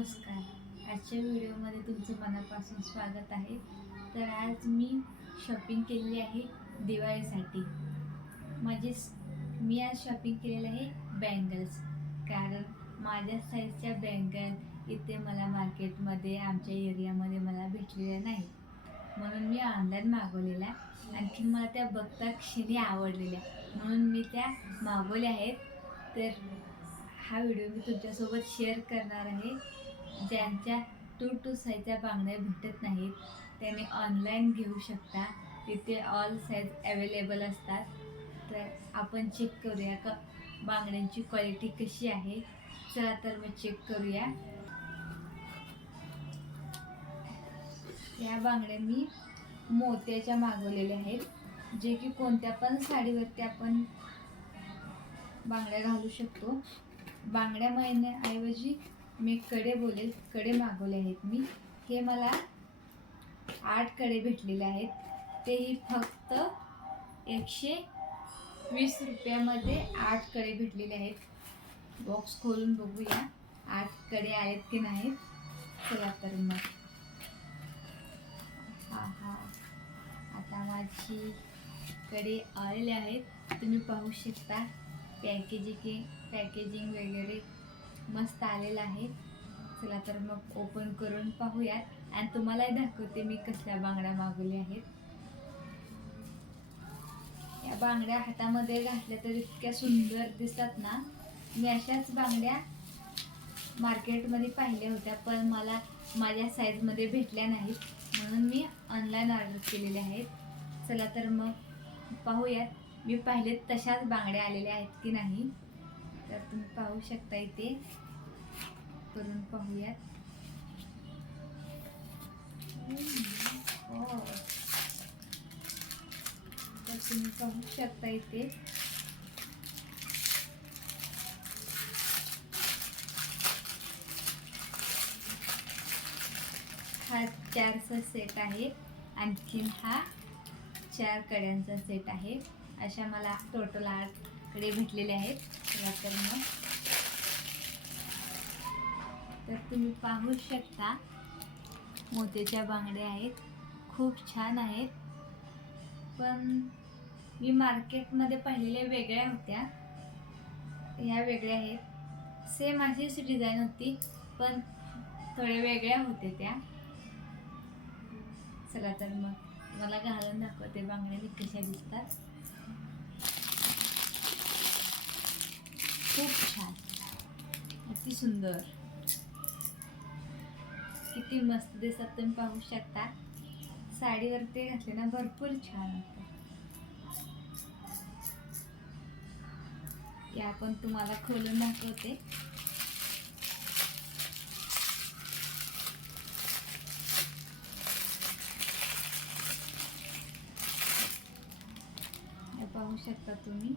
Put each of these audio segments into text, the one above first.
नमस्कार. आजच्या व्हिडिओमध्ये तुमचं मनापासून स्वागत आहे. तर आज मी शॉपिंग केलेली आहे दिवाळीसाठी. मी आज शॉपिंग केलेलं आहे बँगल्स, कारण माझ्या साईजच्या बँगल इथे मला मार्केटमध्ये आमच्या एरियामध्ये मला भेटलेल्या नाही, म्हणून मी ऑनलाईन मागवलेल्या. आणखी मला त्या बघता क्षणी आवडलेल्या म्हणून मी त्या मागवल्या आहेत. तर हा व्हिडिओ मी तुमच्यासोबत शेअर करणार आहे. ज्यांच्या 2 साईजच्या बांगड्या भेटत नाहीत त्याने ऑनलाईन घेऊ शकता, तिथे ऑल साईज अवेलेबल असतात. तर आपण चेक करूया का बांगड्यांची क्वालिटी कशी आहे. चला तर मग चेक करूया. या बांगड्या मी मोत्याच्या मागवलेल्या आहेत, जे की कोणत्या पण साडीवरती आपण बांगड्या घालू शकतो. बांगड्या महिन्याऐवजी मी कडे मागवले आहेत. हे मला 8 कडे भेटलेले आहेत. तेही फक्त 120 रुपयामध्ये 8 कडे भेटलेले आहेत. बॉक्स खोलून बघूया 8 कडे आहेत की नाहीत. चला तर मग. आता माझी कडे आलेले आहेत, तुम्ही पाहू शकता. पॅकेजिंग वगैरे मस्त आलेलं आहे. चला तर मग ओपन करून पाहूयात आणि तुम्हालाही दाखवते मी कसल्या बांगड्या मागवल्या आहेत. या बांगड्या हातामध्ये घातल्या तर इतक्या सुंदर दिसतात ना. मी अशाच बांगड्या मार्केटमध्ये पाहिल्या होत्या, पण मला माझ्या साईजमध्ये भेटल्या नाहीत, म्हणून मी ऑनलाईन ऑर्डर केलेल्या आहेत. चला तर मग पाहूयात मी पाहिलेत तशाच बांगड्या आलेल्या आहेत की नाही. तर तुम्ही पाहू शकता, इथे करून पाहूयात. तर तुम्ही पाहू शकता इथे हा 4चा सेट आहे, आणखीन हा 4 कड्यांचा सेट आहे. अशा मला टोटल 8 कडे भेटलेले आहेत. तर तुम्ही पाहू शकता मोत्याच्या बांगड्या आहेत, खूप छान आहेत. पण मी मार्केटमध्ये पाहिलेल्या वेगळ्या होत्या, ह्या वेगळ्या आहेत. सेम अशीच डिझाईन होती, पण थोड्या वेगळ्या होत्या त्या. चला तर मग मला घालून दाखवते बांगड्या कशा दिसतात. खूप छान, किती सुंदर, किती मस्त दिसतात. तुम्ही पाहू शकता. साडीवरती घातले ना भरपूर छान होतं. या पण तुम्हाला खोलून दाखवते. पाहू शकता तुम्ही.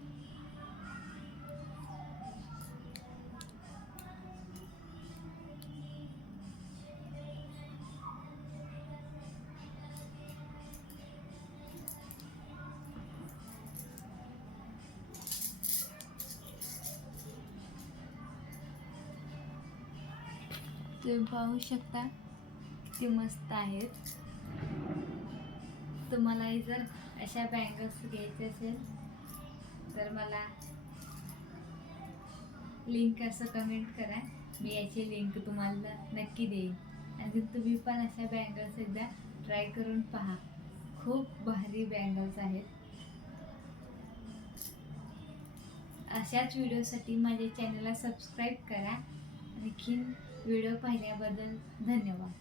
तुम्ही पाहू शकता किती मस्त आहेत. तुम्हालाही जर अशा बँगल्स घ्यायचे असेल तर मला लिंक असं कमेंट करा, मी याची लिंक तुम्हाला नक्की देईन. आणि तुम्ही पण अशा बँगल्स एकदा ट्राय करून पहा. खूप भारी बँगल्स आहेत. अशाच व्हिडिओसाठी माझ्या चॅनलला सबस्क्राईब करा. आणखीन व्हिडिओ पाहिल्याबद्दल धन्यवाद.